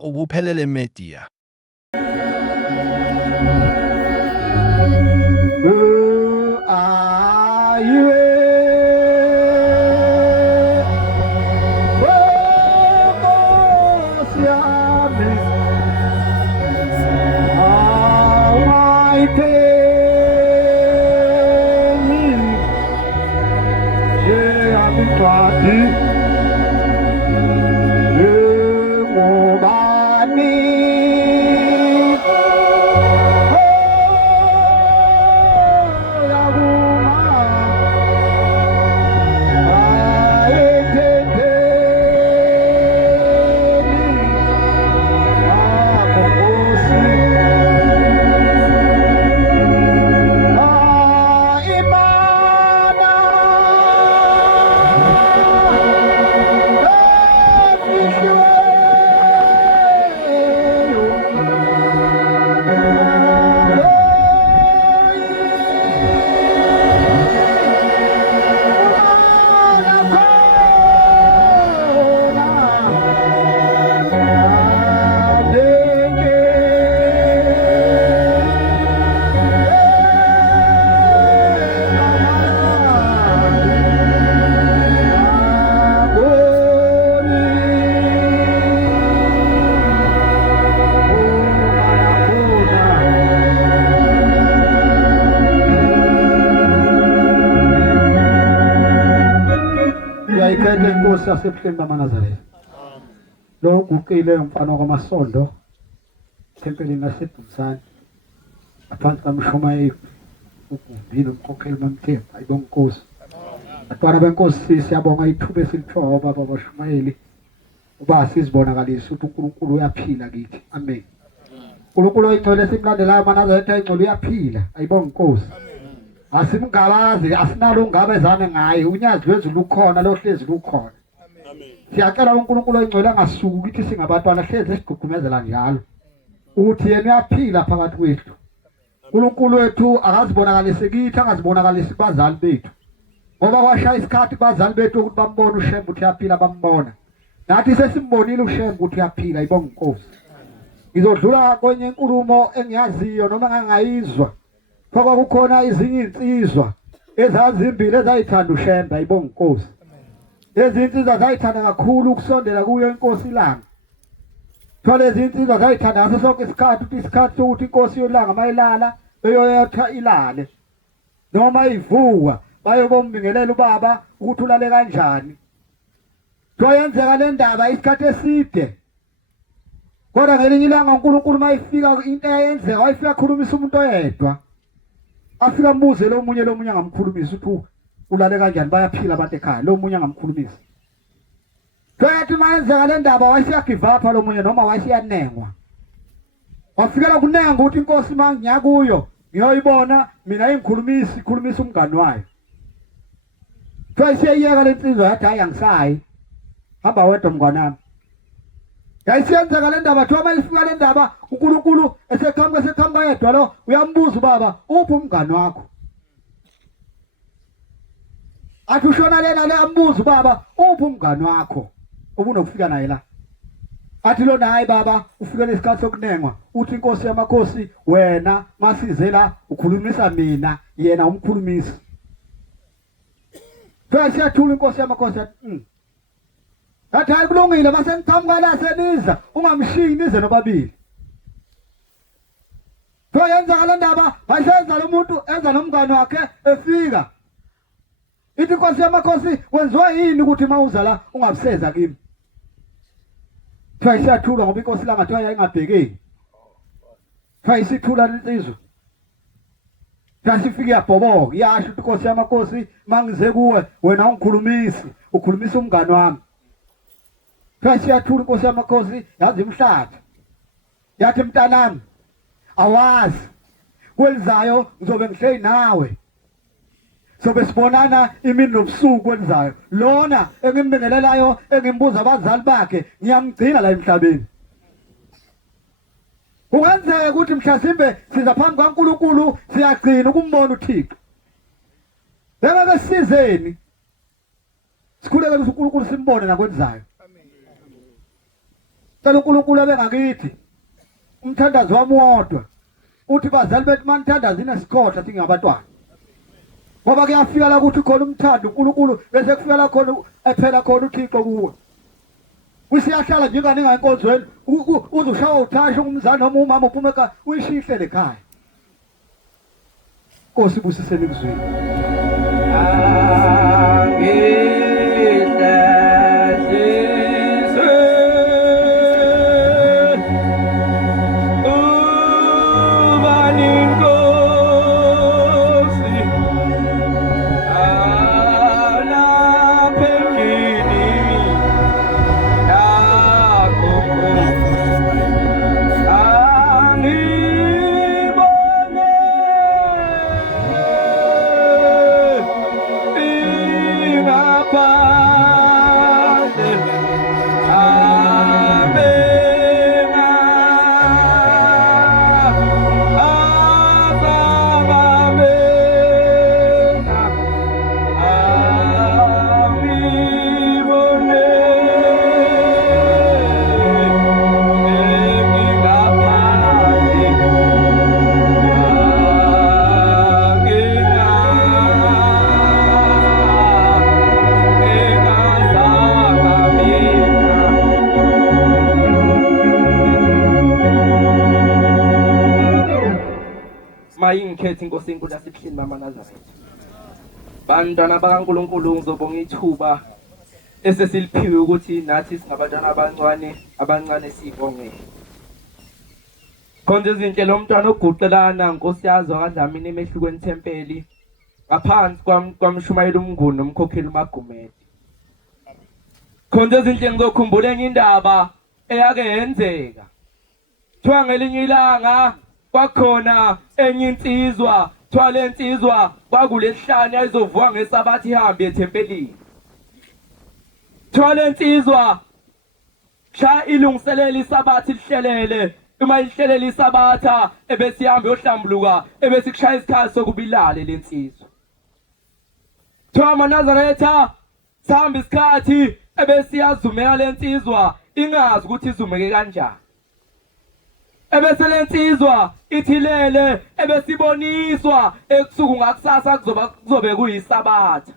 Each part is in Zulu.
ubuphelele media. Inkosi yasebuhleni bamaNazaretha. Lo guqile umfana kwaMasondo thempelini laseDumsane aphansi kaMshumayeli ukumbini umkhokheli bamthembu ayibonga inkosi. Batwana benkosi siyabonga ithuba esiliphiwa baba baShumayeli uba sizibonakalise ukuthi uNkulunkulu uyaphila kithi. Amen. uNkulunkulu oyingcwele simlandelayo amaNazaretha ayingcwele uyaphila ayibonga inkosi. Asimgabazi asinalo ungabezane ngaye unyazi wezulu ukhona lo hlezi lukhona. Siyacela uNkulunkulu oyingcwele angasuki ukuthi singabantwana hlezi esigugumezela njalo ukuthi yena uyaphila phakathi kwethu. uNkulunkulu wethu akazibonakalise kithi angazibonakalise kubazali bethu ngoba kwashaya isikhathi bazali bethu ukuthi bambone uShembe ukuthi uyaphila bambona nathi sesimbonile uShembe ukuthi uyaphila ayibonga inkosi. Ngizodlula kwenye inkulumo engiyaziyo noma ngangayizwa phaka kukhona izinye insizwa ezazimbili ezayithanda uShembe ayibonga inkosi. Lezi insizwa zayithanda kakhulu ukusondela kuyo inkosi ilanga. Thola lezi insizwa zayithanda ngaso sonke isikhathi ukuthi isikhathi sokuthi inkosi yolanga mayilala beyoyotha ilale noma ivuka bayobombingelela ubaba ukuthi ulale kanjani. Kuyenzeka le ndaba isikhathi eside kodwa ngelinye ilanga uNkulunkulu mayifika into eyenzeka wayifika khulumisa umuntu oyedwa afika mbuze lo munye angamkhulumisa ukuthi ulale kanjani bayaphila abantu ekhaya lo munye angamkhulumisa. Kwathi mayenzeka le ndaba wayisiya give up lo munye noma wayisiyanengwa. Wafikela kunenga ukuthi inkosi manginya kuyo ngiyoyibona mina ikhulumisa umngani wayo. Kwasiyeka le nsizwa yathi hayi angisayi hamba wedwa mngani wami. Yayisiyenzeka le ndaba thoba mayifika le ndaba uNkulunkulu esekhamba yedwa lo uyambuza ubaba uphi umngani wakho. Athi ushona lena le ambuza ubaba uphi umngani wakho obunokufika naye la. Athi lo nayi baba ufike lesikhathi sokunengwa uthi inkosi yamakhosi wena masizela ukhulumisa mina yena umkhulumisi. Siyathula inkosi yamakhosi athi Athi hayi kulungile base ngithamuka la seniza ungamshiyi nize nobabili. Yenza le ndaba basenza lo muntu enza nomngane wakhe efika. Ithi inkosi yamakhosi kwenziwa yini ukuthi mawuza la ungabuseza kimi. Siyathula ngoba inkosi la ngathi ayingabhekeki. Isithula insizwa. Sifike yabhoboka iyasho ukuthi inkosi yamakhosi mangize kuwe wena ungikhulumisi ukhulumisa umngane wami. Siyathula inkosi yamakhosi yazi imhlatha. Yathi mntanami awazi kwelizayo ngizobe ngihleli nawe. Sobe sibonana imini nobusuku kwelizayo. Lona engimbingelelayo engimbuza abazali bakhe ngiyamgcina la emhlabeni. Kungenzeka ukuthi mhlasimbe siza phambi kaNkulunkulu siyagcina ukumbona uThixo. Bengeke sizeni. Sikhuleke uNkulunkulu simbone nakwelizayo. cela uNkulunkulu abengakithi umthandazo wami wodwa uthi bazali bethu manithandaza inesikhohla singabantwana ngoba kuyafika la ukuthi khona umthando uNkulunkulu bese kufika la khona ephela khona uThixo kuwe usiyahlala njengane ngenkonzweni uzushawa uthashe umzana noma umama uphume ekhaya uyishihle lekhaya Nkosi busiseni kuzwini Ngikhethe inkosi enkulu yasebuhleni mama Nazareth. Bantwana bakaNkulunkulu ngizobonga ithuba esesiliphiwe ukuthi nathi singabantwana abancane sibonge. Khonza izinto lo mntwana oguqelana Nkosi yazo akadlamini emehlukweni tempeli ngaphansi kwamshumayela umnguni nomkhokheli uMagumede. Khonza izinto ngizokhumbula enye indaba eyake yenzeka. Kuthiwa ngelinye ilanga kwakhona enye insizwa thwale insizwa kwakulesihlanu ayizovuka ngesabathi ihambe ethempelini thwale insizwa sha ilungiselela isabathi lihlelele uma lihlelele isabatha ebese ihamba yohlambuluka ebese kushaya isikhathi sokubilale lensizwa thwa maNazaretha sihamba isikhathi ebese iyazumeka lensizwa ingazi ukuthi izumeke kanjani ebese lensizwa ithilele ebese iboniswa ekusuku ngakusasa kuzobe kuyisabatha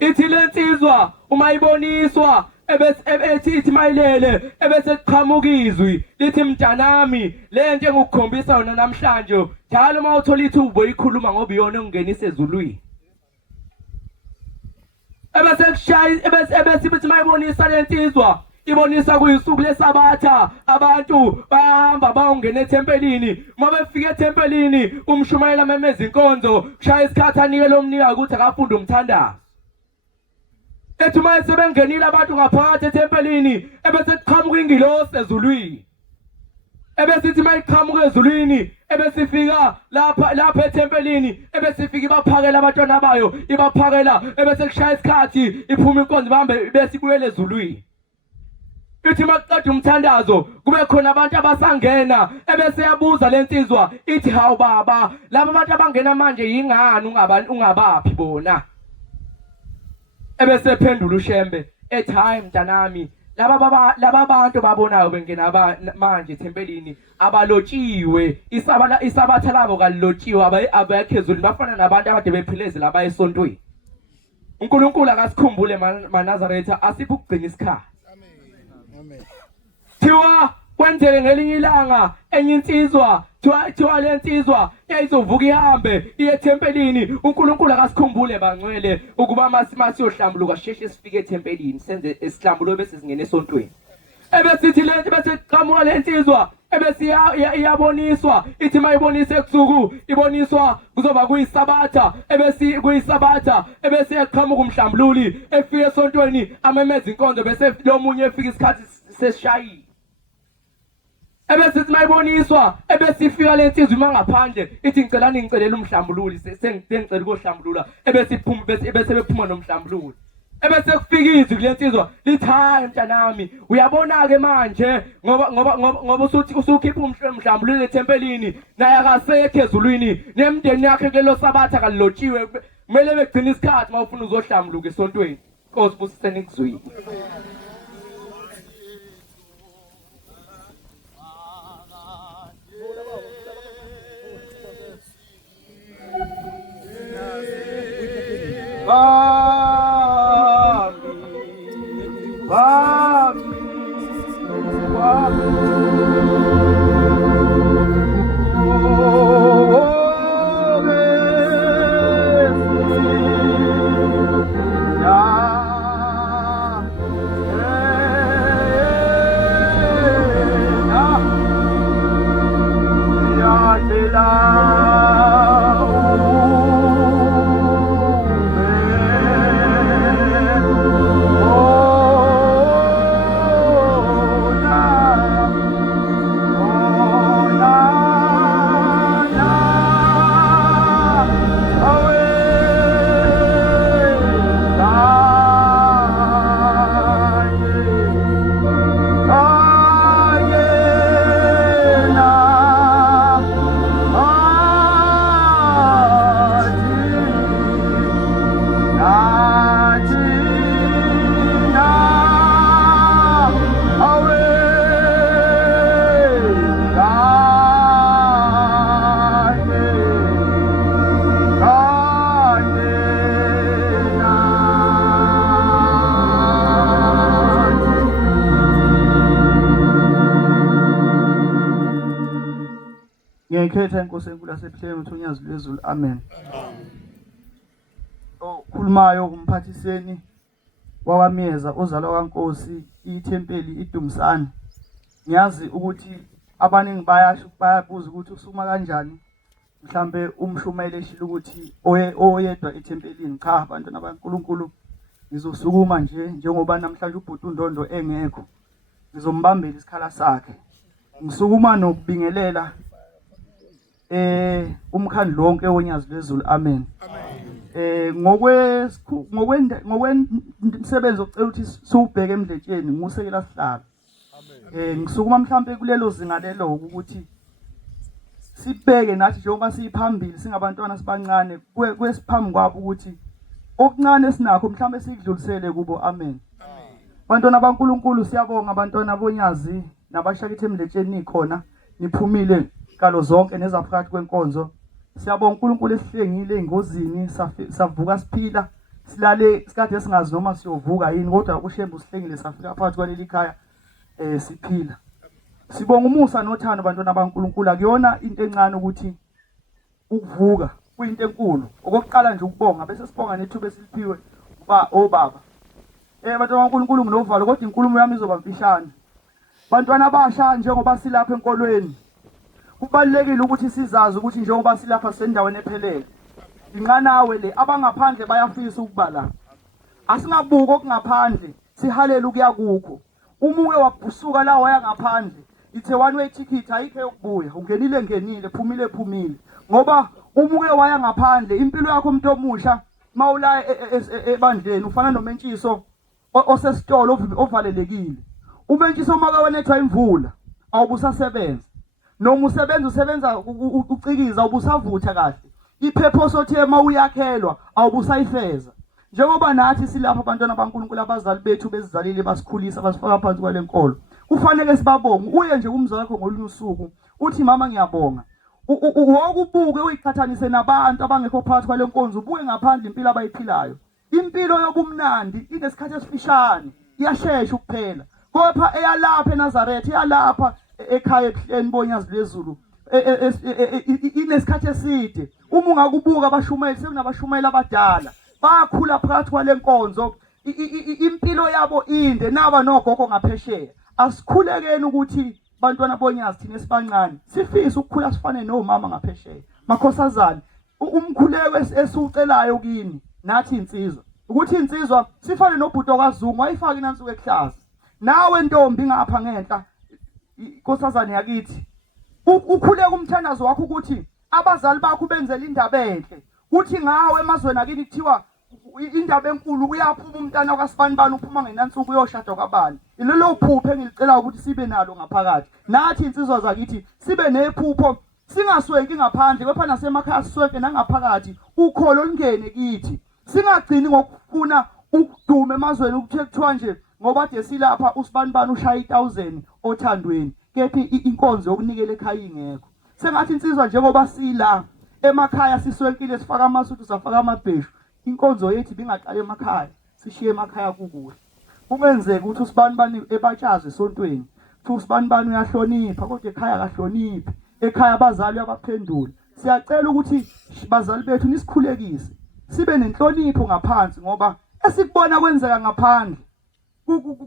ithile lensizwa uma iboniswa ebese ithi mayilele ebese kuqhamuka izwi lithi mntanami le nto engikukhombisa yona namhlanje njalo uma uthola ithuba uyikhuluma ngoba iyona engingenisa ezulwini ebese kushaya ebese ithi mayibonisa lensizwa ibonisa kuyisuku lesabatha abantu bahamba bayongena ethempelini uma befika ethempelini umshumayela memeza inkonzo kushaya isikhathi anike lo mnika ukuthi akafunde umthandazo ethi uma sebengenile abantu ngaphakathi ethempelini ebese kuqhamuka ingilosi ezulwini ebese ithi mayiqhamuka ezulwini ebese ifika lapha ethempelini ebese ifika ibaphakela abantwana bayo ibaphakela ebese kushaya isikhathi iphuma inkonzo bahambe bese ibuyele ezulwini ithi maqeda umthandazo kube khona abantu abasangena ebese yabuza lensizwa ithi hawu baba laba abantu abangena manje yingani ungabaphi bona ebese phendula uShembe ethi hayi mntanami laba abantu babonayo bengena manje ethempelini abalotshiwe isabatha labo kalilotshiwe abekho ezulwini bafana nabantu abade bephileze laba esontweni uNkulunkulu akasikhumbule maNazaretha asiphe ukugcina isikhathi thiwa kwenzeke ngelinye ilanga enye insizwa thiwa lensizwa yayizovuka ihambe iye ethempelini uNkulunkulu akasikhumbule bangcwele ukuba masiyohlambuluka sheshe sifike ethempelini senze isihlambulo bese singene esontweni ebese ithi lento bese qhamuka lensizwa ebese iyaboniswa ithi mayibonise kusuku iboniswa kuzoba kuyisabatha ebese kuyisabatha ebese yaqhamuka umhlambululi efike esontweni amemeza inkonzo bese lo munye efika isikhathi sesishayile ebese sithi mayiboniswa ebese ifika lensizwa ima ngaphandle ithi ngicelela umhlambululi sengicela ukuhlambulula ebese iphuma ebese bephuma nomhlambululi ebese kufika izwi lensizwa lithi hayi mntanami uyabona ke manje ngoba usukhipha umhlambululi ethempelini naye akasekho ezulwini nemndeni yakhe kelo sabatha kalilotshiwe kumele begcina isikhathi mawufuna uzohlambuluka esontweni Nkosi busiseni kuzwini ngiyayikhetha inkosi enkulu yaseBethlehem uThonyazi lwezulu. Amen. Okhulumayo umphathiseni wakwamiyeza ozalwa kaNkosi iThempeli iDumsane. Ngiyazi ukuthi abaningi bayabuza ukuthi usukuma kanjani. Mhlambe umshumayeli eshilo ukuthi oyedwa eThempelini. Cha, abantwana bakaNkulunkulu ngizosukuma njengoba namhlanje ubhuti uNdondo engekho. Ngizombambela isikhala sakhe. Ngisukuma nokubingelela umkhandlu wonke wonyazi lwezulu. Amen. Ngokwendisebenzo ocela ukuthi siubheke emdletsheni ngusekela sihlalo. Ngisukuma mhlambe kulelo zinga lelo ukuthi sibheke nathi njengoba siphambili singabantwana sibancane kwesiphambi kwabo ukuthi okuncane sinakho mhlambe sikudlulisele kubo. Amen. Bantwana baNkulunkulu siyabonga abantwana bonyazi nabashakithe emdletsheni khona niphumile kalo zonke nezaphakathi kwenkonzo. Siyabonga uNkulunkulu esihlengile engozini savuka siphila silale sikade singazi noma siyovuka yini kodwa uShembu sihlengile safika phakathi kwaleli khaya siphila. Sibonga umusa nothando bantwana baNkulunkulu. Akuyona into encane ukuthi ukuvuka kuyinto enkulu. Okokuqala nje ukubonga bese sibonga nethuba esiliphiwe obaba. Bantwana baNkulunkulu nginovalo kodwa inkulumo yami izoba mfishane. Bantwana abasha njengoba silapha enkolweni kubalekile ukuthi sizazi ukuthi njengoba silapha sendaweni ephelele inqanawe le abangaphandle bayafisa ukuba la. Asingabuka okungaphandle sihalela ukuya kukho. Umuke wabhusuka la waya ngaphandle ithe one way ticket ayikho yokubuya. Ungenile phumile ngoba umuke waya ngaphandle impilo yakho umuntu omusha mawula ebandleni ufana nomentshiso osesitolo ovalelekile. Umentshiso maka wenethwa imvula awubusasebenza. Noma usebenza ucikiza ubusavutha kahle. Iphephoso thema uyakhelwa awubusayifeza. Njengoba nathi silapha abantwana baNkulunkulu abazali bethu bezizalile basikhulisa basifaka phansi kwalenkolo. Kufanele sibabonge. Uye nje kumzala wakho ngolunye usuku uthi mama ngiyabonga. Wokubuke uyiqhathanise nabantu abangekho phakathi kwalenkonzo ubuke ngaphandle impilo abayiphilayo. Impilo yobumnandi inesikhathi esifishane iyashesha ukuphela. Kodwa eyalapha eNazaretha eyalapha ekhaya eBhleni bonyazi lwezulu inesikhathi eside. Uma ungakubuka abashumayeli sekunabashumayeli abadala bakhula phakathi kwalenkonzo impilo yabo inde naba nogogo ngaphesheya. Asikhulekeni ukuthi bantwana bonyazi thina sibancane sifisa ukukhula sifane nomama ngaphesheya. Makhosazana umkhuleko esucelayo kini nathi insizwa ukuthi insizwa sifane nobhuti okaZungu ayifaki nansuku eklass. Nawe ntombi ngapha ngenhla Nkosazana yakithi ukhuleka umthandazo wakho ukuthi abazali bakho benzele indaba enhle. Uthi ngawe emazweni akini kuthiwa indaba enkulu uyaphuma umntana wakasibanibani uphuma ngenansuku uyoshada kwabani. Ilelo phupho engilicela ukuthi sibe nalo ngaphakathi. Nathi insizwa zakithi sibe nephupho singaswenki ngaphandle kepha nasemakhaya siswenke nangaphakathi ukholo lingene kithi. Singagcini ngokufuna ukuduma emazweni ukuthiwa nje ngoba de silapha usibanibani ushaya 1000 othandweni kepha inkonzo yokunikela ekhaya ingekho. Sengathi insizwa njengoba sila emakhaya siswenkile sifaka amasuthu safaka amabheshu. Inkonzo yethu bingaqala emakhaya sishiye emakhaya kukuhle. Kungenzeka ukuthi usibanibani ebatshaze esontweni. Futhi usibanibani uyahlonipha kodwa ekhaya akahloniphi. Ekhaya abazali abaphendula. Siyacela ukuthi bazali bethu nisikhulekise. Sibe nenhlonipho ngaphansi ngoba esikubona kwenzeka ngaphandle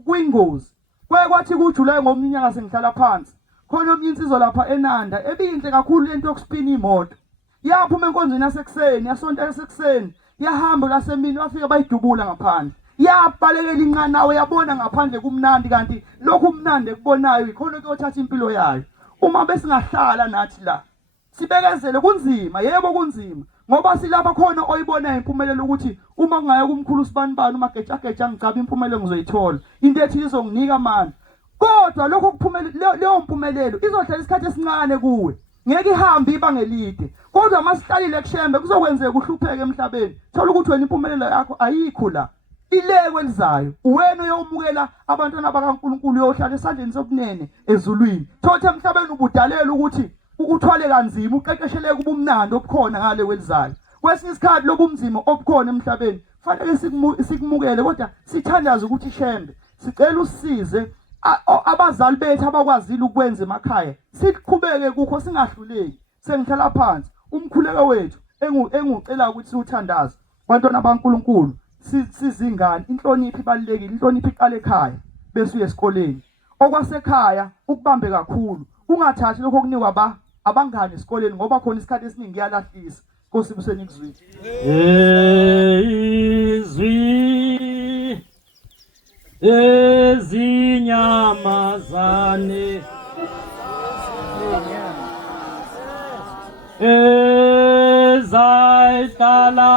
kuyingozi. Kwathi kuJuly ngomnyaka sengihlala phansi. Khona omnye insizwa lapha eNanda ebinhle kakhulu lento yokuspina imoto. Yaphuma enkonzweni yasekuseni, yasonto yasekuseni, yahamba lasemini wafika bayidubula ngaphandle. Yabhalekela inqanawe yabona ngaphandle kumnandi kanti lokhu umnandi ekubonayo ikhona kuyothatha impilo yayo. Uma besingahlala nathi la sibekezele kunzima, yebo kunzima. Ngoba silapha khona oyibona impumelelo ukuthi uma kungaye kumkhulu usibanibani uma gejageja ngicaba impumelelo ngizoyithola. Into ethi izonginika amandla. Kodwa lokho kuphumelela leyo mpumelelo izohlala isikhathi esincane kuwe. Ngeke ihambe ibanga elide. Kodwa masihlalile kushembe kuzokwenzeka uhlupheke emhlabeni. Thola ukuthi wena impumelelo yakho ayikho la. Ileko elizayo. Uwena uyomukela abantwana bakaNkulunkulu uyohlala esandleni sobunene ezulwini. Thothe emhlabeni ubudalela ukuthi ukuthwale kanzima uqeqeshele kubumnandi obukhona ngale welizayo. Kwesinye isikhathi lobumzima obukhona emhlabeni fanele sikumukele kodwa sithandaza ukuthi shembe. Sicela usize abazali bethu abakwazile ukwenza emakhaya. Siqhubeke kukho singahluleki. sengihlala phansi umkhuleko wethu engucela ukuthi siwuthandaze bantwana baNkulunkulu sizingane inhlonipho ibalekile inhlonipho iqala ekhaya bese uye esikoleni okwasekhaya ukubambe kakhulu ungathathi lokho okunikwa abangane esikoleni ngoba khona isikhathi esiningi yalahlisa Nkosi buseni kuzwini izwi ezinyamazane ezahlala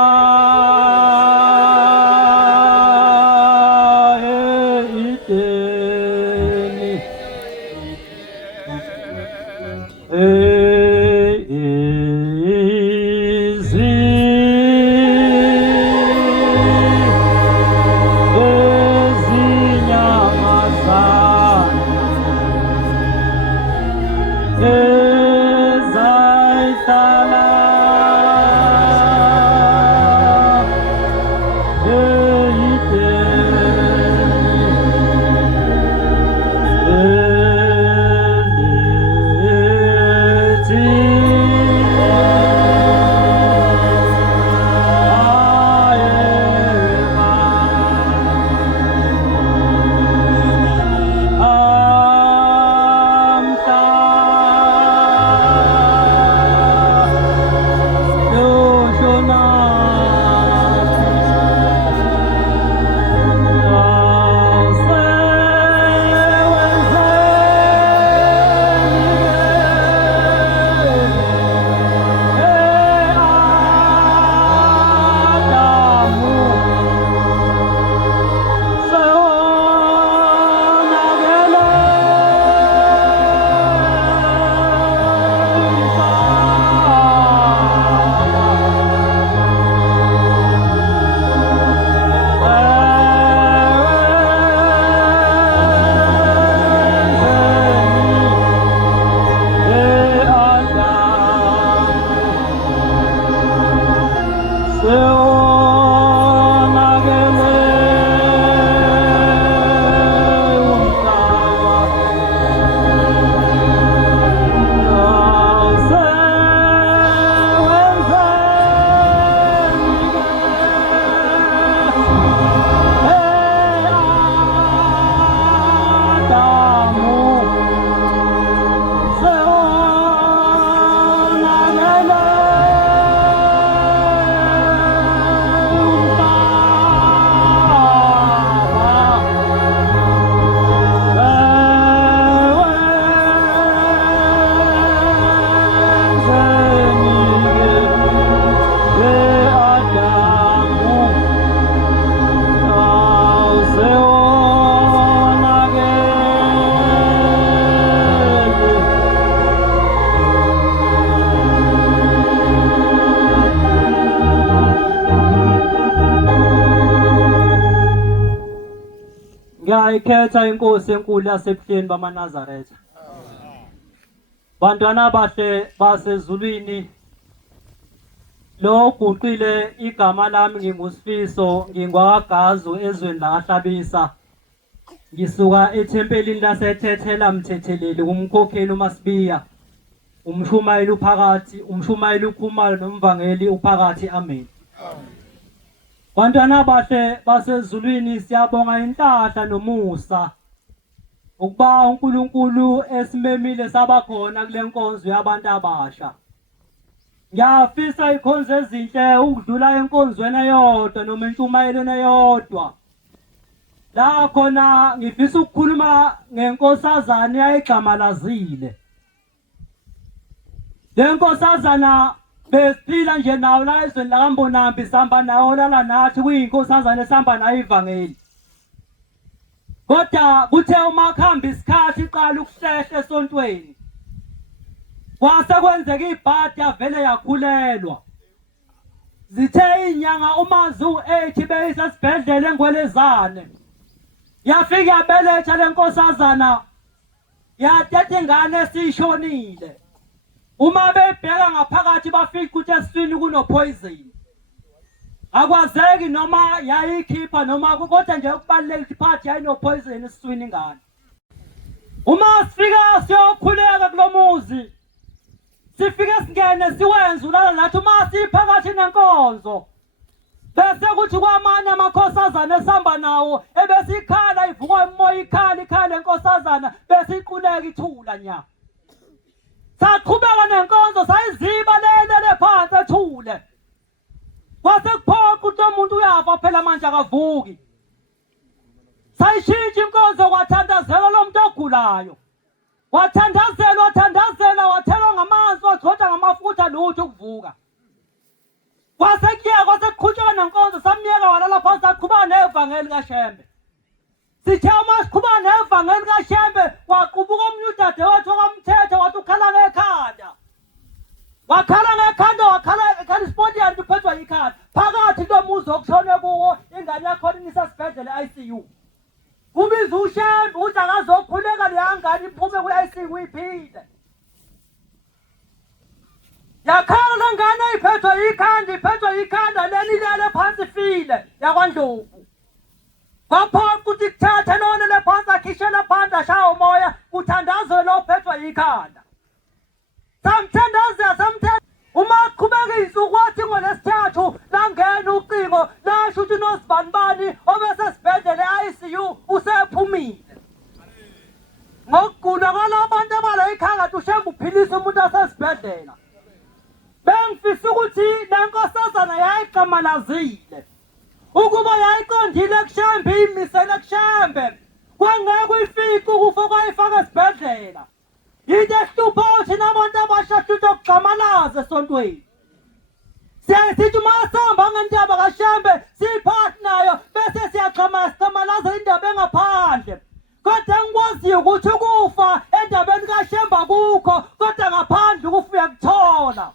ngiyayikhetha inkosi enkulu yasebuhleni bamaNazaretha. Bantwana bahle basezulwini, lo guqile igama lami nginguSifiso, ngingwakagazu ezweni laHlabisa. Ngisuka ethempelini laseThethela Mthetheleli, umkhokheli uMasibiya, umshumayeli uphakathi, umshumayeli ukhumalo nomvangeli uphakathi. Amen. Bantwana bahle basezulwini, siyabonga inhlahla nomusa ukuba uNkulunkulu esimemile sabakhona kule nkonzo yabantu abasha. Ngiyafisa ikhonzo ezinhle ukudlula enkonzweni eyodwa noma intshumayelweni eyodwa. La khona ngifisa ukukhuluma ngenkosazana eyayigxamalazile. Le nkosazana besiphila nje nawo la ezweni lakaMbonambi, sihamba nawo lala nathi kuyinkosazana esihamba nayo ivangeli. Kodwa kuthe uma kuhamba isikhathi iqala ukuhlehla esontweni, kwase kwenzeka ibhadi yavele yakhulelwa. Zithe inyanga uma zu-8 beyisesibhedlela eNgwelezane, yafika yabeletha le nkosazana, yathetha ingane esishonile. Uma bebheka ngaphakathi bafika ukuthi esiswini kunopoison. Akwazeki noma yayikhipha noma kodwa nje ukubaluleka phakathi yayinopoison esiswini ingane. Uma sifika siyokhuleka kulomuzi, sifike singene siwenze ulala nathi uma siphakathi nenkonzo bese kuthi kwamanye amakhosazana esihamba nawo ebese ikhala ivukwa umoya ikhala enkosazana bese iquleka ithula nya saqhubeka nenkonzo sayiziba lele phansi ethule kwase kuphoqa ukuthi umuntu uyafa phela manje akavuki sayishintsha inkonzo kwathandazela lo muntu ogulayo wathandazela wathelwa ngamanzi wagcotha ngamafutha lutho ukuvuka kwasekuyeka kwasekuqhutshwa nenkonzo samyeka walala phansi saqhubana nevangeli kaShembe sithe uma siqhubana nevangeli kaShembe waqubuka omnye udadewethu okamthetho wathi ukhala ngekhanda wakhala ispondiani uphethwa yikhanda phakathi lomuzi okushone kuwo ingane yakhona inisesibhedlela ICU kubiza uShembe uthi akazokhuleka leyangane iphume kwi-ICU iphile yakhala lengane iphethwe yikhanda leli lele phansi ifile yakwaNdlovu kwaphoqa ukuthi kuthathe lona le phansi akhishela phansi ashaya umoya kuthandazwe lo phethwe yikhanda samthandaza uma kuqhubeka izinsuku wathi ngolesithathu langena ucingo lasho ukuthi uNosibanibani obesesibhedlela e-ICU usephumile ngokugula kwalabantu abala ikhanga uShembe uphilisa umuntu asesibhedlela bengifisa ukuthi lenkosazana yayiqamalazile ukuba yayiqondile kuShembe imisele kuShembe kwangeke uyifike ukufa kwayifaka esibhedlela yinto ehlupha ukuthi nabantu abashashuthi okugxamalaza esontweni sithi uma sihamba ngendaba kaShembe siyiphathi nayo bese siyaqamalaza indaba engaphandle kodwa ngikwaziyo ukuthi ukufa endabeni kaShembe akukho kodwa ngaphandle ukufa kuthola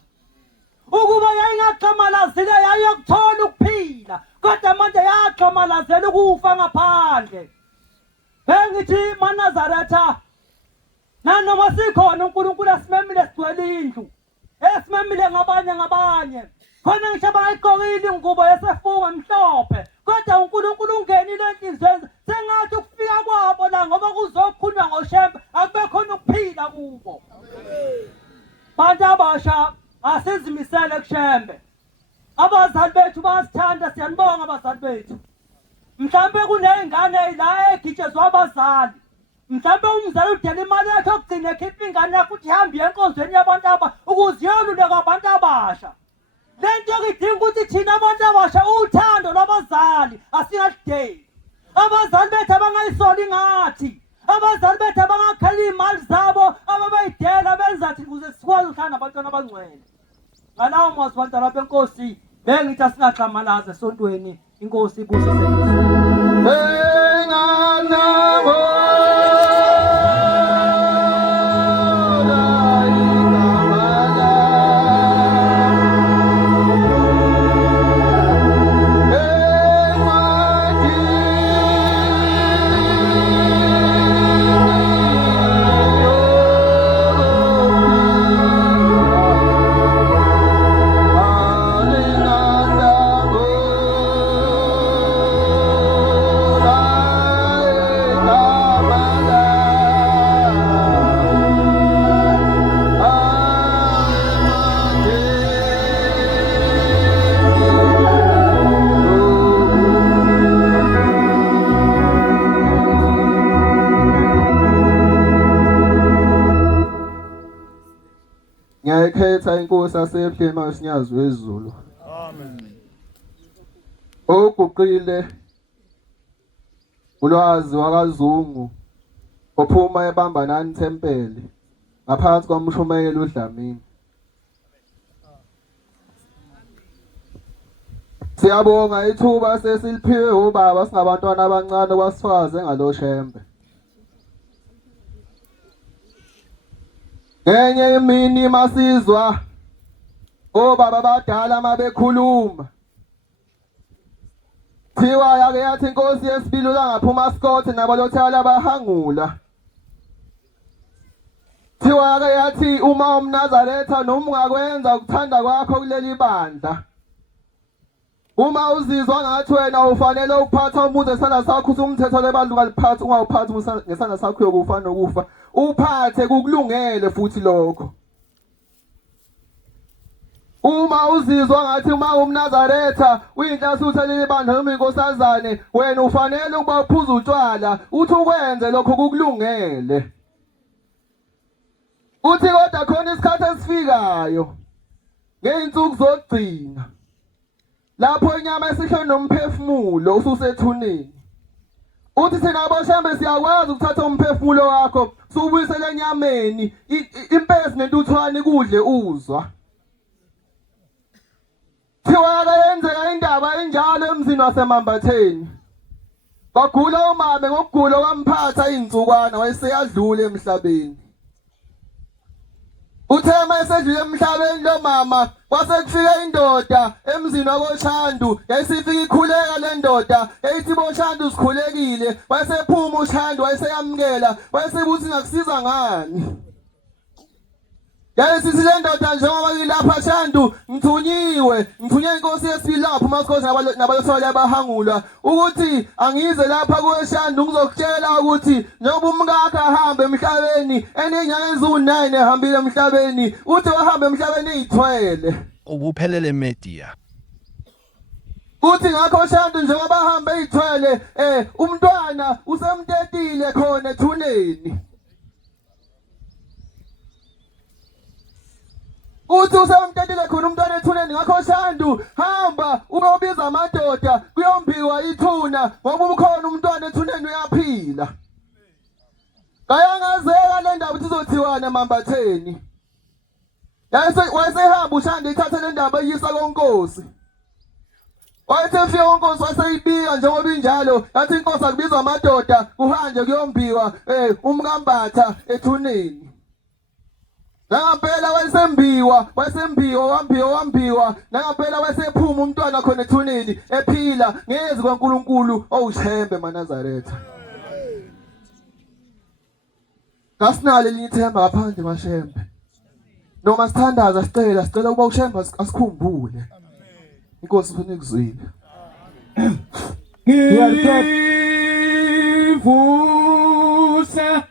ukuba yayingaqamalazile yayiyokuthola ukuphila kodwa manje yaqamalazela ukufa ngaphandle bengithi maNazaretha nanoma sikhona uNkulunkulu asimemile sigcwele indlu esimemile ngabanye khona ngisho abayigqokile ingubo yesefunga mhlophe kodwa uNkulunkulu ungenile enhlizweni sengathi ukufika kwabo la ngoba kuzokhulunywa ngoShembe akube khona ukuphila kubo bantu abasha asizimisele kuShembe abazali bethu bayasithanda siyanibonga abazali bethu mhlambe kuneyingane la egitshezwa abazali mhlambe umzali udela imali yakhe okugcina ekhipha ingane yakhe ukuthi ihambe enkonzweni yabantu ukuze iyoluleka abantu abasha lento idinga ukuthi thina abantu abasha uthando lwabazali asingalideli abazali bethu abangayisoli ngathi abazali bethu abangakhela imali zabo ababayidela benzathi ukuze sikwazi ukuhlala nabantwana abangcwele ngalawo mazwi bantwana benkosi bengithi asingaxamalaze esontweni inkosi ibusise ngiyayikhetha inkosi yaseBhlema wesinyazi wezulu. Amen. Oguqile ulwazi wakaZungu ophuma eBambanani Thempeli ngaphansi kwaMshumayeli uDlamini. Siyabonga ithuba sesiliphiwe ubaba singabantwana abancane kwasifakaze ngaloShembe. Ngenye imini masizwa obaba badala mabekhuluma thiwa yake yathi inkosi yesibili langaphuma Scott nabo lothala bahangula. Thiwa yake yathi uma umNazaretha noma ungakwenza ukuthanda kwakho kuleli bandla uma uzizwa ngathi wena ufanele ukuphatha umuzi esandla sakho umthetho lebandla ungaliphathi ungawuphathi ngesandla sakho yokufa nokufa uphathe kukulungele futhi lokho Uma uzizwa ngathi uma umNazaretha uyinhlasutha leli bandla noma inkosazane wena ufanele ukuba uphuza utshwala uthi ukwenze lokho kukulungele. Uthi kodwa khona isikhathi esifikayo ngeinsuku zokugcina lapho inyama esihlwe nomphefumulo ususethuneni. Uthi thina abashembe siyakwazi ukuthatha umphefumulo wakho subuyisele enyameni impezi nentuthwane kudle uzwa. Thiwa akayenzeka indaba enjalo emzini waseMambatheni. Bagula umame ngokugula kwamphatha insukwana wayeseyadlula emhlabeni. Uthema esedlule emhlabeni lo mama kwasekufika indoda emzini wakoShandu yayisifika ikhuleka le ndoda eyithi boShandu sikhulekile wayesephuma uShandu wayeseyamkela wayesebuthi ngakusiza ngani. Yayisithi le ndoda njengoba ilapha Shandu ngithunyiwe inkosi yesibili lapho masikhosi nabalosole abahangulwa ukuthi angize lapha kuwe Shandu ngizokutshela ukuthi njengoba umkakhe ahambe emhlabeni enenyanga eziwu9 ehambile emhlabeni uthi wahamba emhlabeni ezithwele ubuphelele media uthi ngakho Shandu njengoba ahambe ezithwele umntwana usemtetile khona ethuneni. Uthi usemtetile khona umntwana ethuneni ngakho Shandu hamba uyobiza amadoda kuyombiwa ithuna ngoba ukhona umntwana ethuneni uyaphila. Kayangazeka le ndaba izothiwana eMambatheni. Wayesehamba uShandu ithatha le ndaba eyisa konkosi. Wayesefika konkosi waseyibika njengoba injalo yathi inkosi akubizwa amadoda kuhanje kuyombiwa umkambatha ethuneni. Nangampela wambiwa nangampela wayesephuma umntwana khona ethuneni ephila ngezi kwaNkulunkulu owushembe maNazaretha. Kasinale linithemba ngaphandle kwashembe. Noma sithandaza sicela ukuba ushembe asikhumbule. Inkosi ufuna ukuzwile. Ngivusa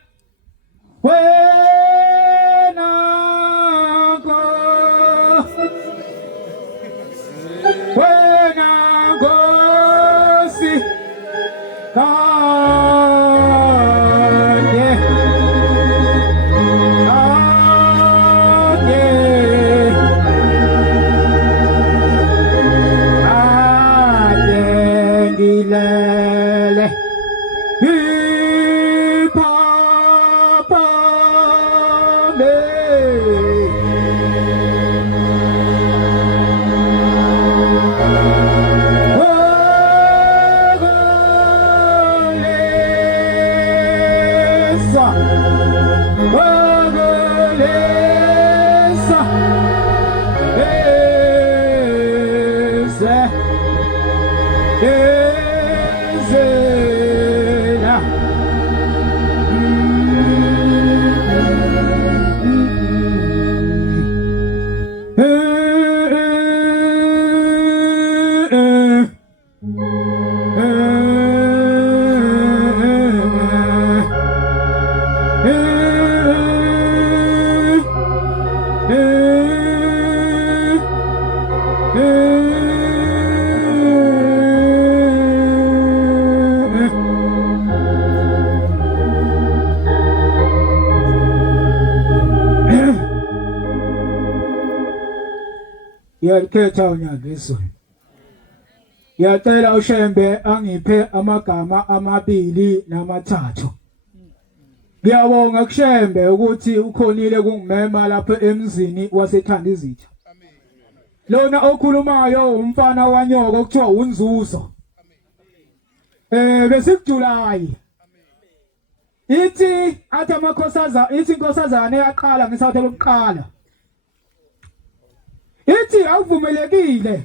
Ngiyakhetha unyandiswe. Ngiyacela uShembe angiphe amagama amabili namathathu. Ngiyabonga kuShembe ukuthi ukhonile kungimema lapha emzini waseThandizitha. Lona okhulumayo umfana wanyoko kuthiwa uNzuzo. Besikujulayi. Ithi inkosazana yaqala ngesathu lokuqala. Ithi awuvumelekile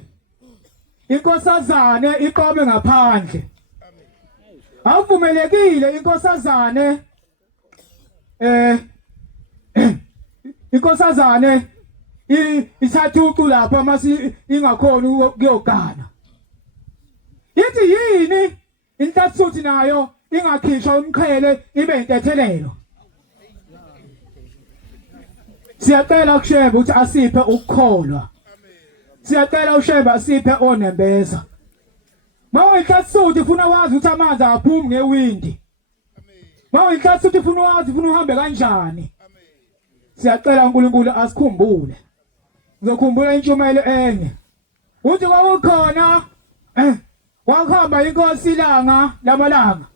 inkosazane iqome ngaphandle. Awuvumelekile inkosazane isathuqu lapha mase ingakhona ukuyogana. Ithi yini intasuthi nayo ingakhishwa umqhele ibe intethelelo. Siyacela kuShembe ukuthi asiphe ukukholwa siyacela ushemba siphe onembeza. Mawuyihlatsuthi ufuna wazi ukuthi amanzi aphumi ngewindi. Mawuyihlatsuthi ufuna wazi ufuna uhambe kanjani. Siyacela uNkulunkulu asikhumbule. Ngizokhumbula intshumayelo enye. Uthi kwakukhona wakuhamba inkosi ilanga lamalanga.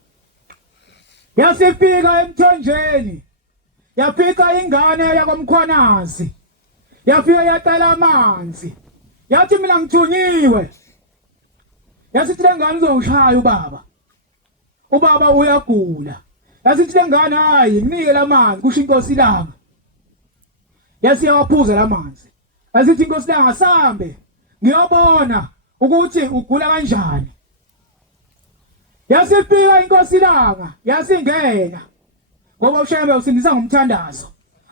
Yasifika emthonjeni. Yafika ingane yakwamkhwanazi. Yafika yaqala amanzi. Yathi mina ngithunyiwe. Yasithi le ngane uzongishaya ubaba. Ubaba uyagula. Yasithi le ngane hayi nginike lamanzi kusho inkosi ilanga. Yasiyawaphuza lamanzi. Yasithi inkosi ilanga sambe ngiyobona ukuthi ugula kanjani. Yasifika inkosi ilanga yasingena. Ngoba ushembe usindisa ngomthandazo.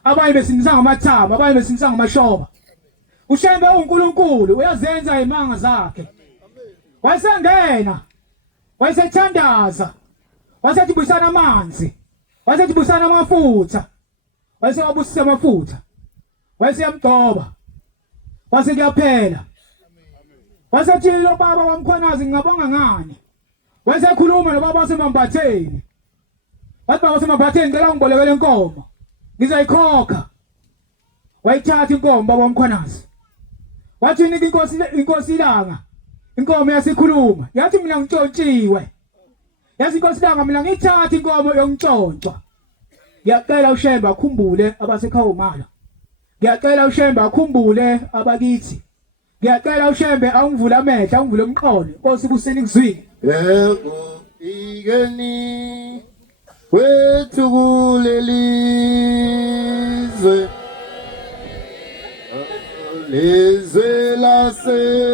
Abanye besindisa ngamathaba, abanye besindisa ngamashoba. Ushembe uNkulunkulu uyazenza imanga zakhe. Wasengena. Wasethandaza. Wasethi busana amanzi. Wasethi busana amafutha. Wasewabusisa amafutha. Waseyamgcoba. Wasekuyaphela. Wasethi lo baba wamkhwanazi ngingabonga ngani. Wasekhuluma nobaba wasemambatheni. Wathi baba wasemambatheni ngicela ungibolekele inkomo. Ngizayikhokha. Wayithatha inkomo baba wamkhwanazi. Wathi nika inkosi ilanga. Inkomo yasikhuluma. Yathi mina ngitshontshiwe. Yathi inkosi ilanga mina ngithatha inkomo yontshontshwa. Ngiyacela ushemba akhumbule abasekhaya umala. Ngiyacela ushembe akhumbule abakithi. Ngiyacela ushembe angivule amehlo, angivule umqondo. Nkosi buseni kuzwini. Yego igeni wethu kulelizwe. Lizwe lase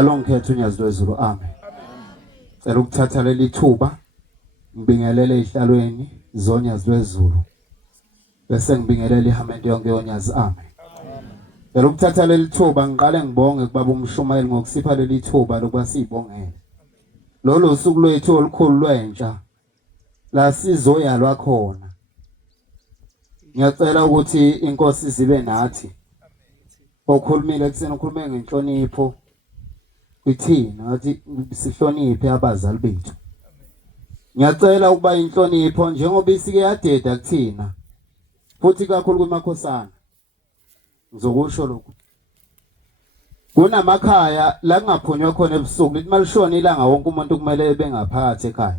alongikhetha uNyazi lwezulu amen. Cela ukuthatha leli thuba ngibingelele ehlalweni zonyazi lwezulu. Bese ngibingelele ihamende yonke yonyazi amen. Cela ukuthatha leli thuba ngiqale ngibonge kubaba uMshumayeli ngokusipha leli thuba lokuba sibongele. Lolo suku lwethu olukhulu lwentsha la sizoyalwa khona. Ngiyacela ukuthi inkosi zibe nathi. Okhulumile ekseni ukhulume ngenhlonipho. Kuthina ngathi sihloniphe abazali bethu. Ngiyacela ukuba inhlonipho njengoba isike yadeda kuthina. Futhi kakhulu kumakhosana. Ngizokusho lokho. Kunamakhaya la kungaphonywa khona ebusuku lithi malishona ilanga wonke umuntu kumele bengaphakathi ekhaya.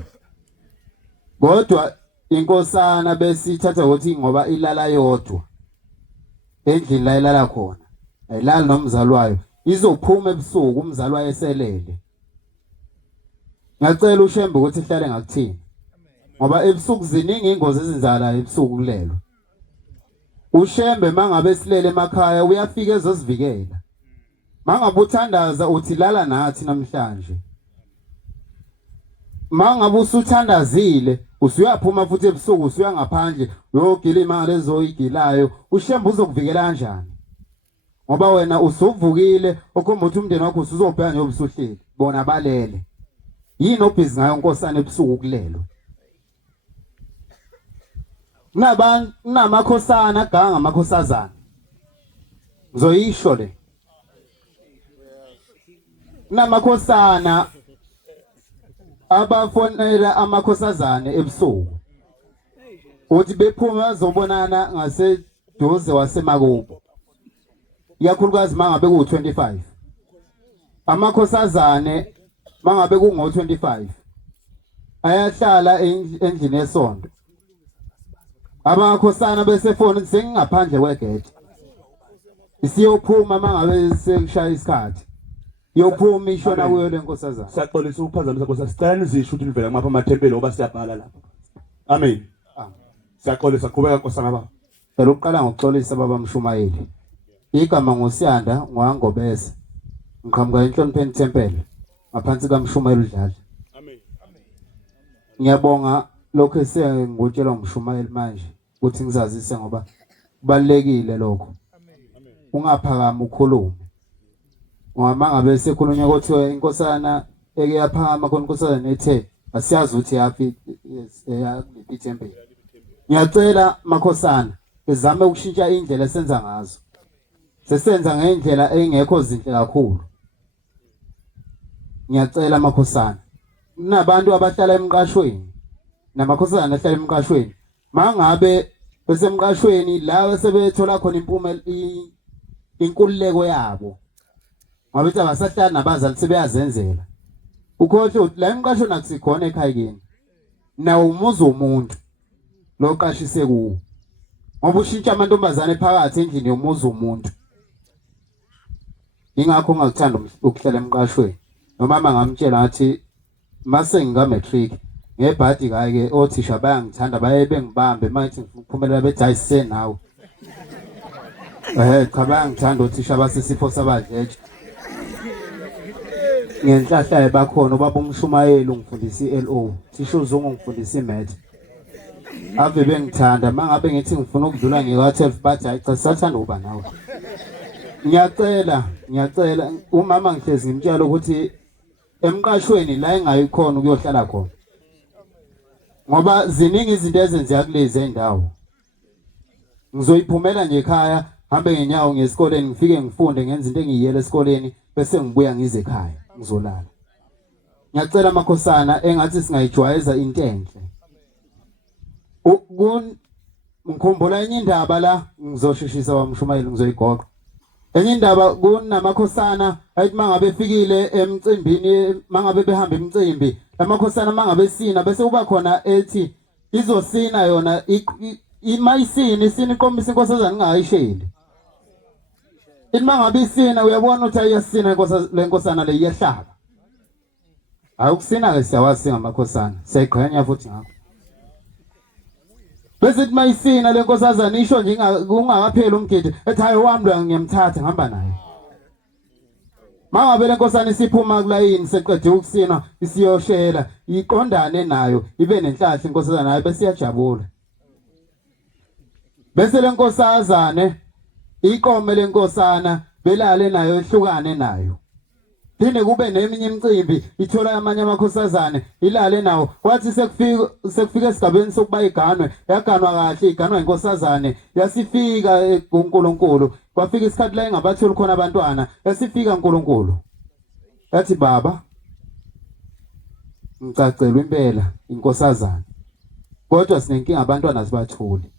Kodwa inkosana besithatha ukuthi ngoba ilala yodwa endlini la ilala khona. Ayilali nomzali wayo. Izophuma ebusuku umzali wayo eselele. Ngiyacela ushembe ukuthi ihlale ngakuthini. Ngoba ebusuku ziningi ingozi ezenzala ebusuku kulelo. Ushembe mangabe silele emakhaya uyafika ezosivikela. Mangabe uthandaza uthi lala nathi namhlanje. Mangabe usuthandazile usuyaphuma futhi ebusuku usuya ngaphandle uyogila imali ezoyigilayo ushembe uzokuvikela kanjani? Ngoba wena usuvukile okhomba ukuthi umndeni wakho usuzobheka nje obusuhleli bona balele. Yini obhizi ngayo inkosana ebusuku kulelo? Kunamakhosana ganga amakhosazana. Ngizoyisho le. Kunamakhosana abafonela amakhosazane ebusuku. Uthi bephuma bazobonana ngaseduze wasemakubo. Yakhulukazi mangabe ku25. Amakhosazane mangabe kungo25. Ayahlala endlini esonto. Abakhosana besefoni sengingaphandle kwegate. Isiyophuma mangabe sekushaya isikhathi. Yophuma ishona kuyo lenkosazana. Siyaxolisa ukuphazamisa Nkosi, sicela izisho ukuthi livela ngapha amathempeli oba siyabhala lapha. Amen. Siyaxolisa qhubeka Nkosana baba. Phela uqala ngokuxolisa baba Mshumayeli. Igama ngoSiyanda ngwangobese. Ngiqhamuka enhlonipheni tempele ngaphansi kaMshumayeli uDladla. Amen. Ngiyabonga lokho esengikutshelwa uMshumayeli manje ukuthi ngizazise ngoba kubalekile lokho. Ungaphakama ukhulume. Ngoba mangabe sekhulunywa ukuthi inkosana eke yaphakama khona inkosana ethe asiyazi ukuthi yapi ithempeli. Ngiyacela makhosana bezame ukushintsha indlela esenza ngazo. Sesenza ngendlela engekho zinhle kakhulu. Ngiyacela makhosana. Kunabantu abahlala emqashweni. Namakhosana ahlala emqashweni. Mangabe besemqashweni la sebethola khona impumela inkululeko yabo. Ngoba bethi abasahlala nabazali sebeyazenzela. Ukhohle la emqashweni akusikhona ekhaya kini. Nawo umuzi womuntu lo qashise kuwo. Ngoba ushintsha amantombazane phakathi endlini yomuzi womuntu. Ingakho ngakuthanda ukuhlala emqashweni. Noma mangamtshela ngathi mase ngingamatric ngebhadi ke othisha bayangithanda baye bengibambe manje ngiphumelela bethi ayise nawe. Cha bayangithanda othisha basisifo sabadleje. Ngenhlahla bakhona ubaba uMshumayeli ungifundisa iLO, thisha uzungu ungifundisa imath. Ave bengithanda mangabe ngithi ngifuna ukudlula ngika12 bathi hayi cha sathanda uba nawe. Ngiyacela umama ngihlezi ngimtshela ukuthi emqashweni la engayikhona ukuyohlala khona. Ngoba ziningi izinto ezenziwa kulezi endawo. Ngizoyiphumela nje ekhaya, hambe ngenyawo ngesikoleni ngifike ngifunde ngenza into engiyiyele esikoleni bese ngibuya ngize ekhaya ngizolala. Ngiyacela amakhosana engathi singayijwayeza into enhle. Ngikhumbula enye indaba la ngizosheshisa waMshumayeli ngizoyigoqa. Enye indaba kunamakhosana ayithi mangabe efikile emcimbini mangabe behamba emcimbi lamakhosana mangabe sina bese kuba khona ethi izosina yona imayisini isini iqombisa inkosazana ngayisheli. Ithi mangabe isina uyabona ukuthi ayasina lenkosana le iyahlaba. Hayi ukusina ke siyawasinga amakhosana siyayiqhenya futhi ngakho. Bese ithi mayisina lenkosazana isho nje ungakapheli umgidi ethi hayi wami lo ngiyamthatha ngihamba naye. Mangabe lenkosana isiphuma kulayini seqede ukusina isiyoshela iqondane nayo ibe nenhlahla inkosazana nayo bese iyajabula. Bese lenkosazane iqome lenkosana belale nayo ehlukane nayo. Phinde kube neminye imicimbi ithola amanye amakhosazane ilale nawo kwathi sekufika esigabeni sokuba iganwe yaganwa kahle iganwa inkosazane yasifika kuNkulunkulu kwafika isikhathi la engabatholi khona abantwana yasifika uNkulunkulu yathi baba ngicacela impela inkosazane kodwa sinenkinga abantwana sibatholi.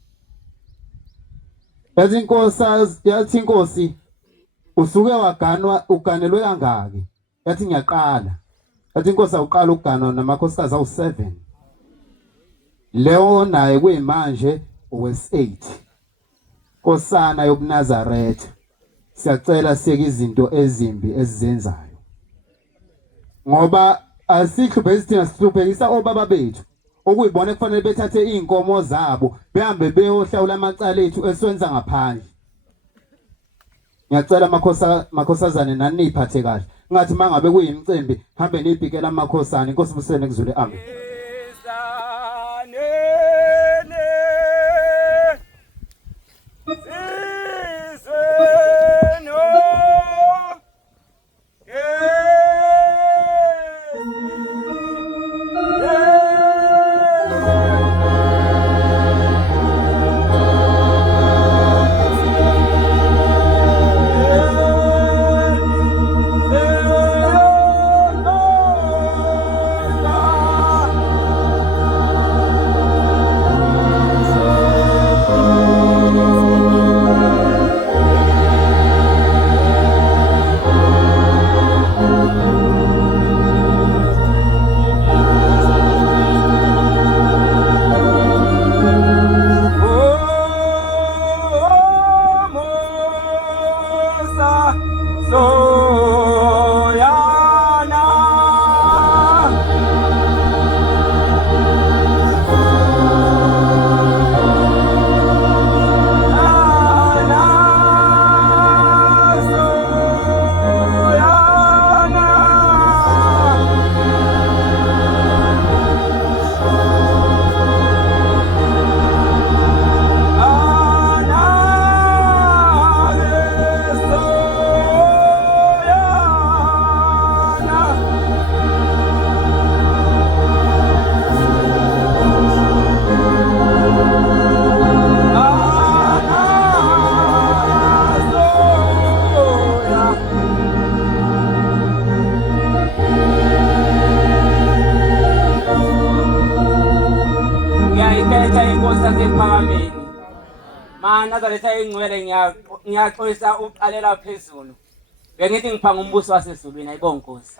Yathi inkosi usuke uganelwe kangaki. Yathi ngiyaqala. Yathi inkosi awuqala uganwa namakhosikazi awu7. Leyo naye kuyimanje owes8. Nkosana yobuNazaretha. Siyacela siyeke izinto ezimbi ezizenzayo. Ngoba asihluphe thina sihluphekisa obaba bethu. Okuyibona kufanele bethathe inkomo zabo behambe beyohlawula amacala ethu eswenza ngaphandle. Ngiyacela makhosazane nani niphathe kahle. Ngathi mangabe kuyimicimbi hambe nibhikela amakhosana inkosi busene kuzule amen. Nazaretha inkosi yasephakameni. Ma Nazaretha ingcwele ngiyaxolisa uqalela phezulu. Bengithi ngiphanga umbuso wasezulwini ayibonga Nkosi.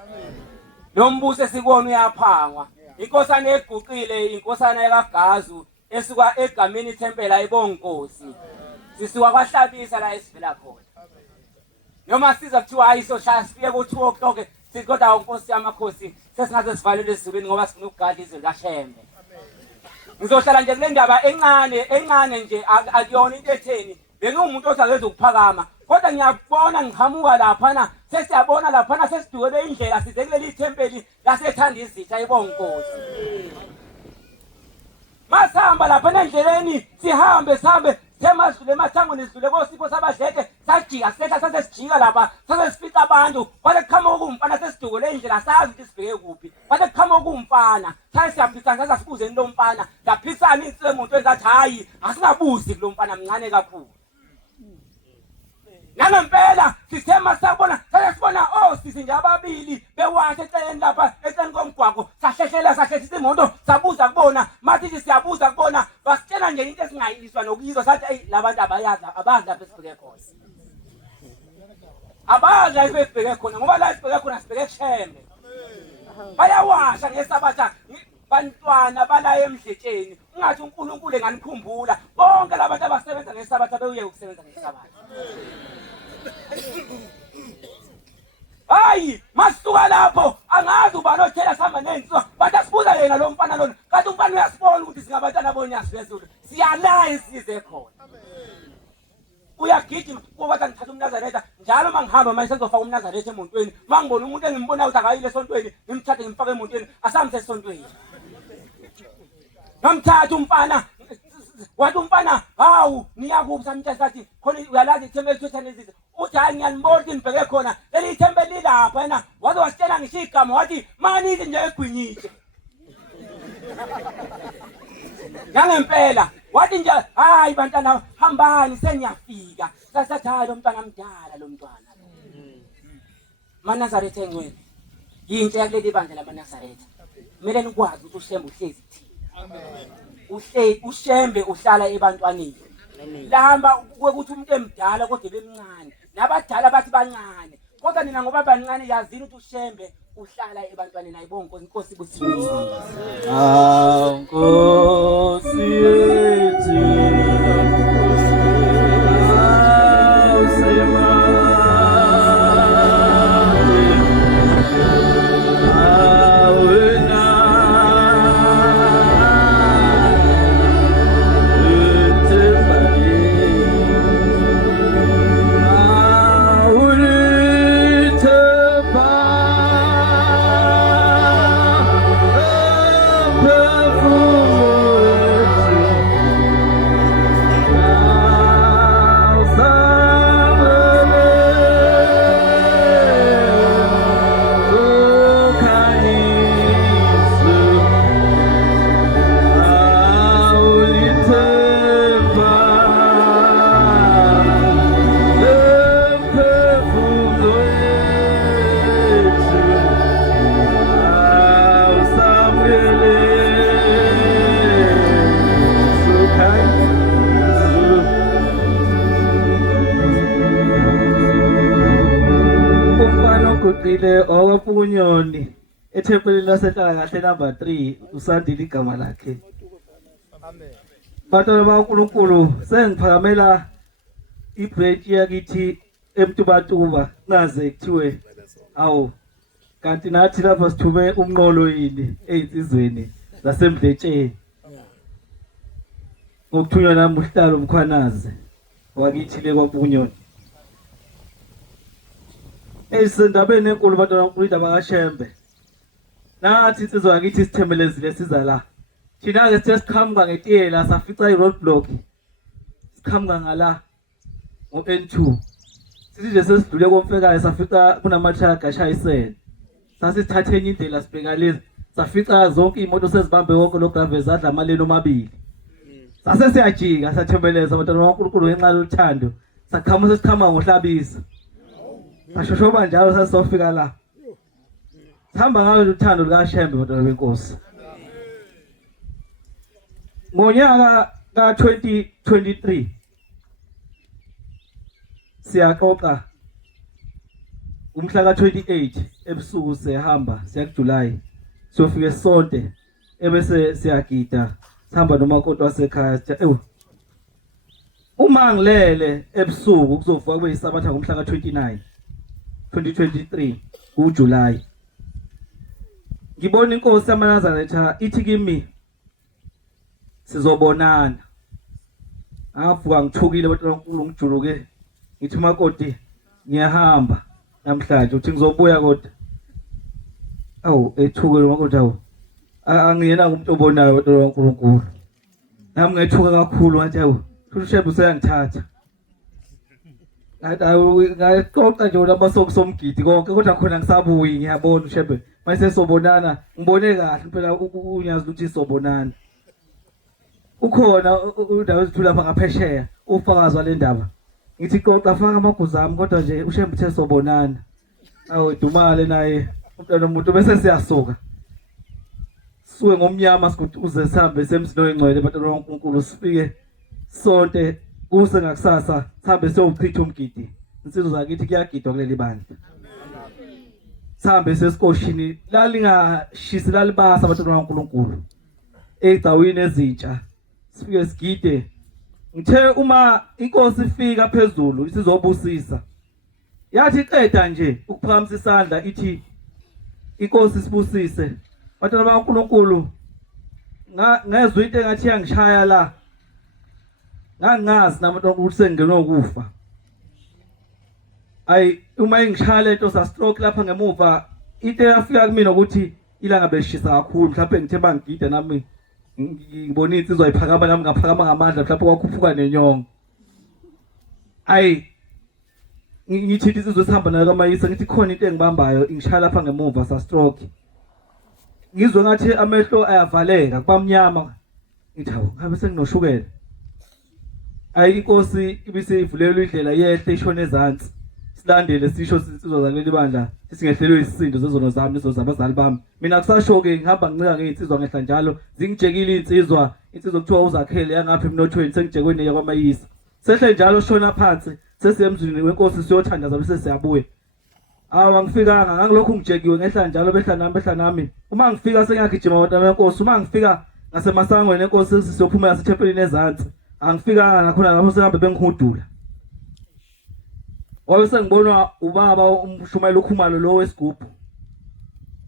Lo mbuso esikona uyaphangwa. Inkosana eguqile inkosana yakaGazu esuka egameni ithempela ayibonga Nkosi. Sisuka kwahlabisa la esivela khona. Noma siza kuthiwa ayisoshaya sifike ku2 o'clock sithi kodwa uNkosi yamakhosi sesingaze sivalele ezulwini ngoba sifuna ukugadla izwe likaShembe. Ngizohlala nje kule ndaba encane nje akuyona into etheni. Bengiwumuntu othakeza ukuphakama kodwa ngiyabona ngihamuka laphana sesiyabona laphana sesidukele indlela size kuleli ithempeli lasethanda izitha ayibonga Nkosi. Masihamba laphana endleleni sihambe semadlule emathangweni sidlule kosipho sabadleke sajika sehla sasesijika lapha sasesifica abantu kwase kuqhamuka kumfana sesidukele indlela sazi ukuthi sibheke kuphi kwase kuqhamuka kumfana saye siyaphisana sasifuzeni lo mfana laphisana insizwe emuntu ezathi hayi asingabuzi kulo mfana mncane kakhulu. Nangempela sithema sabona sasibona osisi nje ababili bewashe eceleni lapha eceleni komgwaqo sahlehlela sahlehlisa imoto sabuza kubona mathi siyabuza kubona basitshela nje into esingayiswa nokuyizwa sathi hey labantu abazi lapha esibheke khona. Abazi lapha esibheke khona ngoba la esibheke khona sibheke eShembe. Bayawasha ngesabatha bantwana bala emdletsheni ungathi uNkulunkulu enganikhumbula bonke labantu abasebenza ngesabatha beuye ukusebenza ngesabatha. Hayi masuka lapho angazi ubani othela sihamba nensizwa bathi asibuza yena lo mfana lona kanti umfana uyasibona ukuthi singabantwana bonyasi bezulu siyala isize khona. Uyagijima kuba ngithatha umNazaretha njalo mangihamba manje sengizofaka umNazaretha emontweni mangibona umuntu engimbona ukuthi akayile esontweni ngimthathe ngimfake emontweni asamthe esontweni. Ngamthatha umfana wathi umfana hawu niyakubi samthe sathi khona uyalazi ithembe lethethane izizwe uthi hayi ngiyanibona ukuthi nibheke khona leli ithembe lilapha yena waze wasitshela ngisho igama wathi manithi nje egwinyishe. Ngangempela wathi nje hayi bantwana hambani seniyafika sasathi hayi lo mntwana mdala lo mntwana. MaNazaretha engcwele yinhle yakuleli bandla lamaNazaretha kumele nikwazi ukuthi uShembe uhlezi thina. uShembe uhlala ebantwaneni. Lahamba ukuthi umuntu emdala kodwa bemncane nabadala bathi bancane kodwa nina ngoba bancane yazini ukuthi uShembe uhlala ebantwaneni ayibonga Nkosi busini. Nkosi yethu Owapunyoni ethempelini lasehlala kahle number 3 usandile igama lakhe. Bantwana baNkulunkulu sengiphakamela ibranch yakithi eMtubatuba naze kuthiwe awu kanti nathi lapha sithume umnqolo yini ezinsizweni zasemdletsheni. Ngokuthunywa nami uhlalo umkhwanaze wakithi le kwaPunyoni. Esindabeni enkulu bantwana baNkulunkulu indaba kaShembe. Nathi insizwa yakithi sithembelezile siza la. Thina ke sesiqhamuka ngetiyela safica iroadblock. Siqhamuka ngala ngo-N2. Sithi nje sesidlule komfekayo safica kunamathraga ashayisene. Sasithathe enye indlela sibheka lezi. Safica zonke imoto sezibambe wonke lo gravel zadla amalelo amabili. Sase siyajika sathembeleza bantwana baNkulunkulu ngenxa yothando. Sesiqhamuka ngohlabisa. Ashoshoba njalo sasofika la. Sihamba ngalo uthando likaShembe bantwana benkosi. ngonyaka ka 2023 siyaxoxa umhla ka 28 ebusuku sehamba siya kuJuly sofike sonke ebese siyagida sihamba nomakoti wasekhaya uma ngilele ebusuku kuzovuka kube yisabatha ngomhla ka 29 2023 kuJuly ngibona inkosi yamaNazaretha ithi kimi sizobonana avuka ngithukile abantu uNkulunkulu ngijuluke ngithi makoti ngiyahamba namhlanje uthi ngizobuya kodwa ethukile makoti angiyena umuntu obonayo abantu uNkulunkulu nami ngethuka kakhulu ngathi uShebe useyangithatha ngaxoxa nje labasoku somgidi konke kodwa khona ngisabuyi ngiyabona uShebe mase sobonana ngibone kahle phela unyazi ukuthi sobonana ukhona indawo ezithu lapha ngaphesheya ufakazi wale ndaba ngithi xoxa faka amaguza ami kodwa nje uShembe uthe sobonana dumale naye umntwana umuntu bese siyasuka suke ngomnyama sikuthi uze sihambe semzini oyingcwele abantu uNkulunkulu sifike sonke kuse ngakusasa sihambe siyochitha umgidi insizwe zakithi kuyagidwa kuleli bandla sihambe sesikoshini lalingashisi lalibasa abantu uNkulunkulu egcawini ezintsha sifike sigide ngithe uma inkosi ifika phezulu isizobusisa yathi qeda nje ukuphakamisa isandla ithi inkosi sibusise batana baNkulunkulu ngezwe into engathi yangishaya la ngangazi nabantu ukuthi sengenokufa uma ingishaya lento sa stroke lapha ngemuva into yafika kimi ukuthi ilanga beshisa kakhulu mhlawumbe ngithe bangigida nami ngibona insizwa iphakama nami ngaphakama ngamandla mhlawumbe kwakhuphuka nenyongo ngithi insizwe sihamba nayo kaMayisa ngithi khona into engibambayo ingishaya lapha ngemuva sa stroke ngizwe ngathi amehlo ayavaleka kubamnyama ngithi ngabe senginoshukela inkosi ibisivulelwe indlela yehle ishone ezantsi silandele sisho insizwa zakuleli bandla singehlelwe isisindo zezono zami lezo zabazali bami mina kusasho-ke ngihamba ngincika ngey'nsizwa ngehla njalo zingijekile insizwa kuthiwa uzakhele yangapha emnothweni sengijekweni yakwaMayisa sehle njalo shona phansi sesiye emzini wenkosi siyothandaza bese siyabuya angifikanga ngangilokhu ngijekiwe ngehla njalo behla nami uma ngifika sengiyagijima abantwana benkosi uma ngifika ngasemasangweni enkosi siyophumela sithempelini ezantsi angifikanga nakhona lapho sengabe bengihudula wabe sengibonwa ubaba umshumayeli ukhumalo lo wesigubhu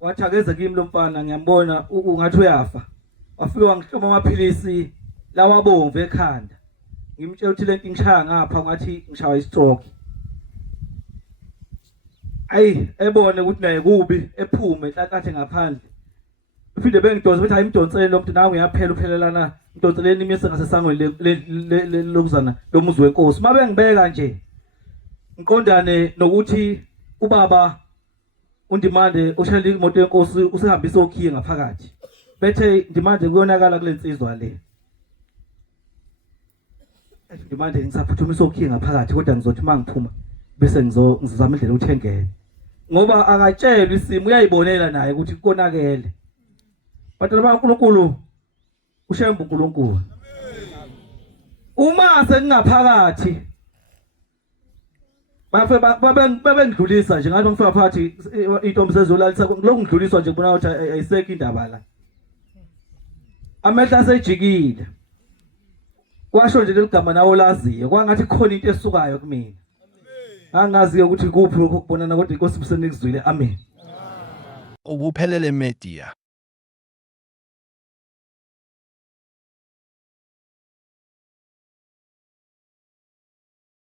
wathi akeze kimi lo mfana ngiyambona ungathi uyafa wafike wangihloma amaphilisi lawa bomvu ekhanda ngimtshela ukuthi lento ngishaya ngapha ngathi ngishawa istroke ebone ukuthi naye kubi ephume enhlanhlathe ngaphandle uphinde bengidonsa bethi ayimdonsele lo muntu nawe uyaphela uphelelana mdonseleni imise ngasesangweni lokuzana lomuzi wenkosi uma bengibeka nje ngiqondane nokuthi ubaba uNdimande oshayela imoto yenkosi usehambisa okhiye ngaphakathi bethe Ndimande kuyonakala kule nsizwa le Ndimande ngisaphuthumisa okhiye ngaphakathi kodwa ngizothi mangiphuma bese ngizozama indlela ukuthi engene ngoba akatshelwe isimo uyayibonela naye ukuthi konakele batana baNkulunkulu uShembe uNkulunkulu uma sengingaphakathi babengidlulisa nje ngathi ngifika phakathi intombi sezolalisa lokhu ngidluliswa nje kubona ukuthi ayisekho indaba la amehla asejikile kwasho nje leligama nawo laziyo kwangathi khona into esukayo kumina angazi ukuthi kuphi lokho kubonana kodwa inkosi busenikuzwile amen Ubuphelele Media.